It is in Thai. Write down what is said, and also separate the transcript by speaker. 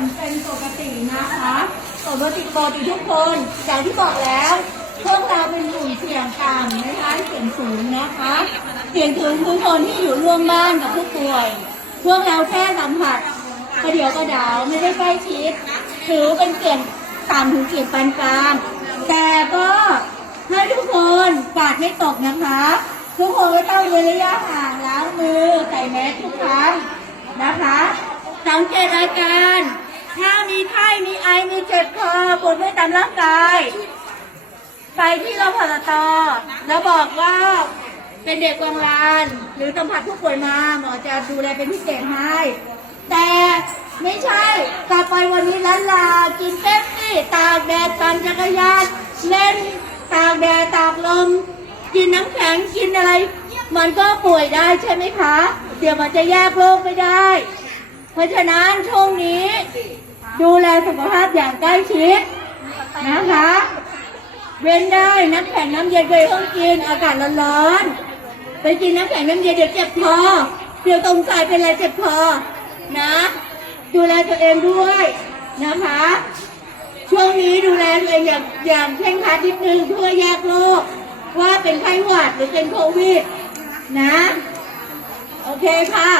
Speaker 1: นเป็นปกตินะคะปกติปกติทุกคนอย่างที่บอกแล้วพวกเราเป็นกลุ่มเสี่ยงต่ำนะคะเสี่ยงสูงนะคะเสี่ยงสูงคือคนที่อยู่ร่วมบ้านกับผู้ป่วย พวกเราแค่สัมผัสประเดียวกระดาวไม่ได้ใกล้ชิดถือเป็นเสี่ยงต่ำถึงเสี่ยงปานกลางแต่ก็ให้ทุกคนกาดไม่ตกนะคะ ทุกคนก็ต้องเว้นระยะห่างล้างมือใส่แมสทุกครั้งนะคะ สังเกตอาการ ถ้ามีไข้ มีไอ มีเจ็บคอปวดเมื่อยตามร่างกาย ไปที่รพสตแล้วบอกว่าเป็นเด็กวังลาน หรือสัมผัสผู้ป่วยมาหมอจะดูแลเป็นพิเศษให้ แต่ไม่ใช่กลับไปวันนี้ล้านลา กินเป๊ปซี่ ตากแดดปั่นจักรยาน เล่นตากแดดตากลม กินน้ำแข็ง กินอะไร มันก็ป่วยได้ใช่ไหมคะ เดี๋ยวมันจะแยกโรคไม่ได้ เพราะฉะนั้นช่วงนี้ ดูแลสุขภาพอย่างใกล้ชิดนะคะ เว้นได้น้ำแข็งน้ำเย็นไปต้องกินอากาศร้อนๆไปกินน้ำแข็งน้ำเย็นเดี๋ยวเจ็บคอเดี๋ยวตรงสายเป็นอะไรเจ็บคอนะ ดูแลตัวเองด้วยนะคะ ช่วงนี้ดูแลตัวเองอย่างอย่างเคร่งครัดนิดนึงเพื่อแยกโรคว่าเป็นไข้หวัดหรือเป็นโควิดนะ โอเคค่ะ